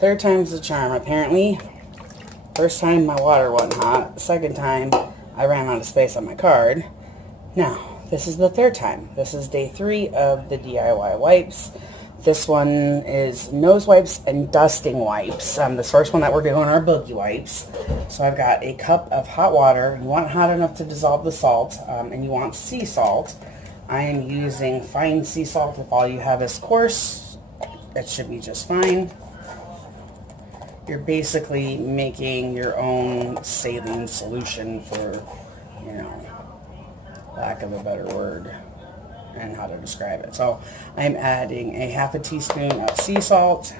Third time's the charm, apparently. First time my water wasn't hot. Second time I ran out of space on my card. Now, this is the third time. This is day 3 of the DIY wipes. This one is nose wipes and dusting wipes. This first one that we're doing are Boogie wipes. So I've got a cup of hot water. You want it hot enough to dissolve the salt, and you want sea salt. I am using fine sea salt. If all you have is coarse, it should be just fine. You're basically making your own saline solution for, you know, lack of a better word and how to describe it. So I'm adding a half a teaspoon of sea salt.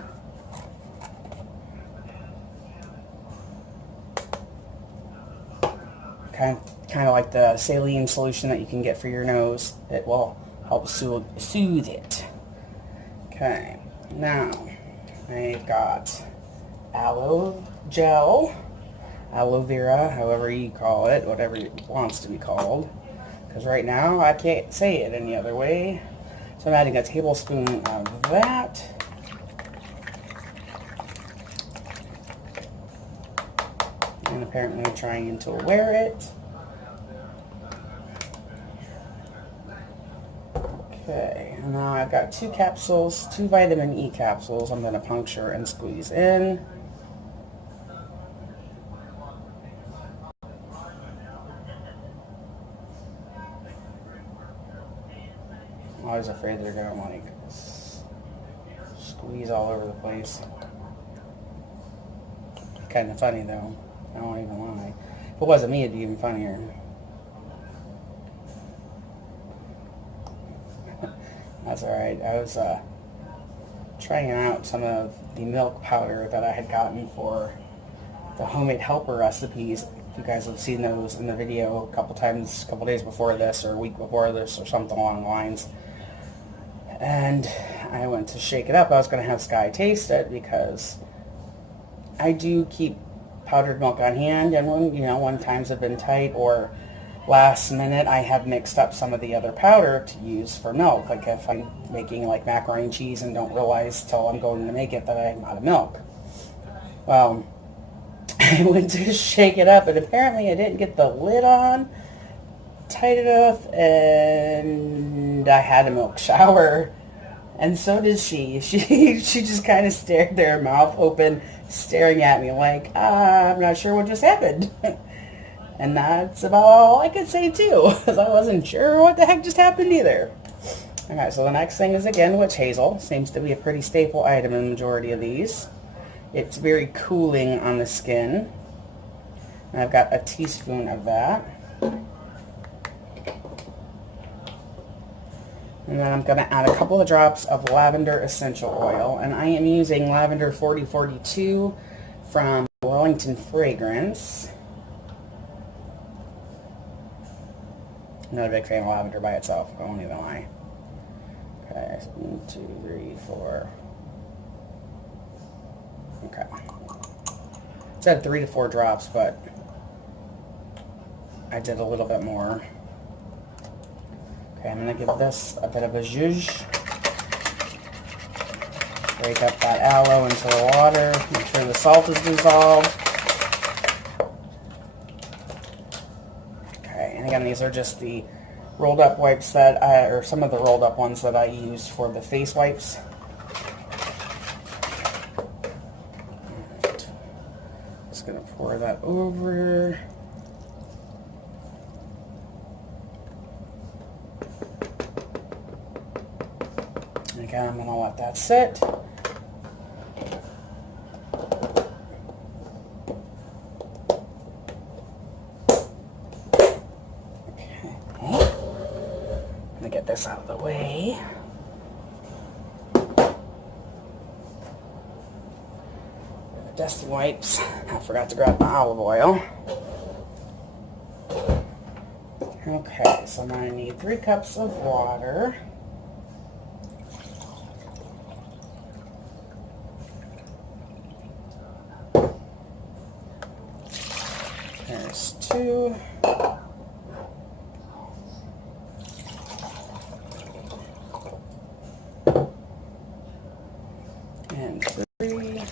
Kind of like the saline solution that you can get for your nose. It will help soothe it. Okay, now I've got aloe gel, aloe vera, however you call it, whatever it wants to be called. Because right now I can't say it any other way. So I'm adding a tablespoon of that. And apparently I'm trying to wear it. Okay, and now I've got 2 capsules, 2 vitamin E capsules I'm going to puncture and squeeze in. I was afraid they're going to like squeeze all over the place. Kind of funny though, I won't even lie. If it wasn't me, it'd be even funnier. That's alright. I was trying out some of the milk powder that I had gotten for the homemade helper recipes. You guys have seen those in the video a couple times, a couple days before this or a week before this or something along the lines. And I went to shake it up. I was going to have Sky taste it because I do keep powdered milk on hand, and when times have been tight or last minute, I have mixed up some of the other powder to use for milk. Like if I'm making like macaroni and cheese and don't realize till I'm going to make it that I'm out of milk. Well, I went to shake it up, and apparently I didn't get the lid on tight enough, and I had a milk shower, and so did she. She just kind of stared there, mouth open, staring at me like, I'm not sure what just happened. And that's about all I could say too, because I wasn't sure what the heck just happened either. Alright, so the next thing is again witch hazel. Seems to be a pretty staple item in the majority of these. It's very cooling on the skin. And I've got a teaspoon of that. And then I'm going to add a couple of drops of lavender essential oil. And I am using Lavender 4042 from Wellington Fragrance. I'm not a big fan of lavender by itself, I won't even lie. Okay, 1, 2, 3, 4. Okay. It said 3 to 4 drops, but I did a little bit more. Okay, I'm going to give this a bit of a zhuzh. Break up that aloe into the water. Make sure the salt is dissolved. Okay, and again, these are just the rolled up wipes that or some of the rolled up ones that I use for the face wipes. Right. Just going to pour that over. Again, I'm going to let that sit. Okay. I'm going to get this out of the way. The dusting wipes. I forgot to grab my olive oil. Okay, so I'm going to need 3 cups of water. There's 2. And 3.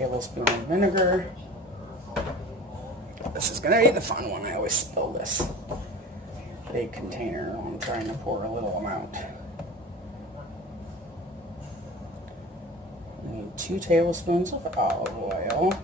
tablespoon of vinegar. This is going to be the fun one. I always spill this big container. I'm trying to pour a little amount. I need 2 tablespoons of olive oil.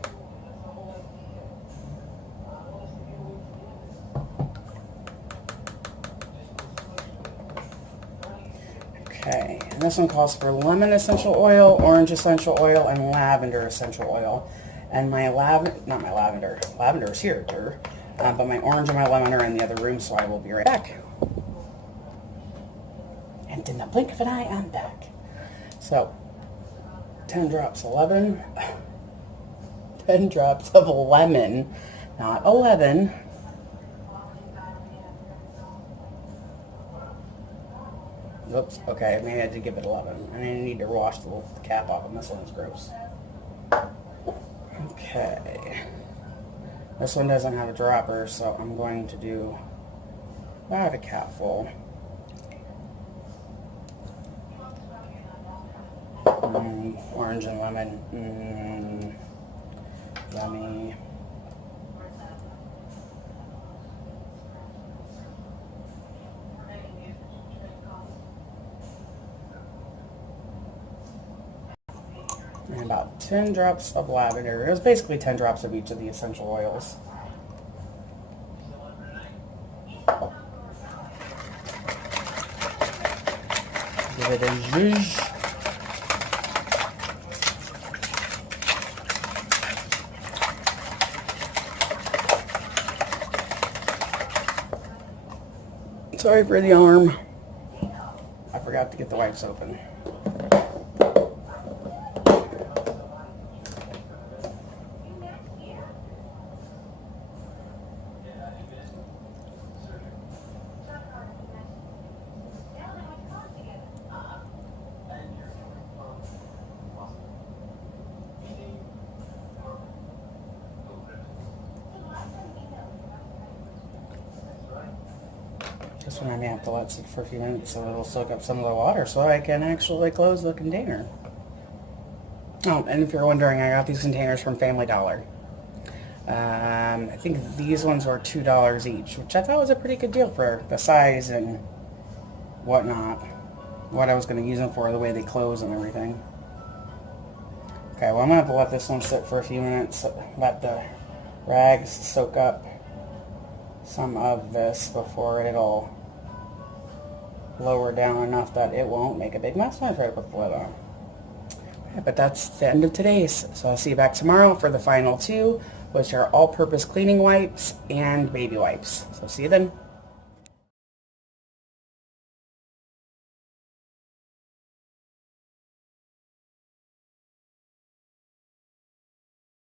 Okay, and this one calls for lemon essential oil, orange essential oil, and lavender essential oil. And my lavender is here, but my orange and my lemon are in the other room, so I will be right back. And in the blink of an eye, I'm back. So, 10 drops of lemon, 10 drops of lemon, not 11. Oops, okay, maybe I did give it 11. I need to wash the cap off, and this one's gross. Okay. This one doesn't have a dropper, so I'm going to do about a capful. Orange and lemon. Yummy. And about 10 drops of lavender. It was basically 10 drops of each of the essential oils. Give it a zhuzh. Sorry for the arm. I forgot to get the wipes open. This one I may have to let sit for a few minutes so it'll soak up some of the water so I can actually close the container. Oh, and if you're wondering, I got these containers from Family Dollar. I think these ones were $2 each, which I thought was a pretty good deal for the size and whatnot. What I was going to use them for, the way they close and everything. Okay, well I'm going to have to let this one sit for a few minutes, let the rags soak up some of this before it'll lower down enough that it won't make a big mess when I try to put the lid on. Okay, but that's the end of today's. So I'll see you back tomorrow for the final 2, which are all-purpose cleaning wipes and baby wipes. So see you then.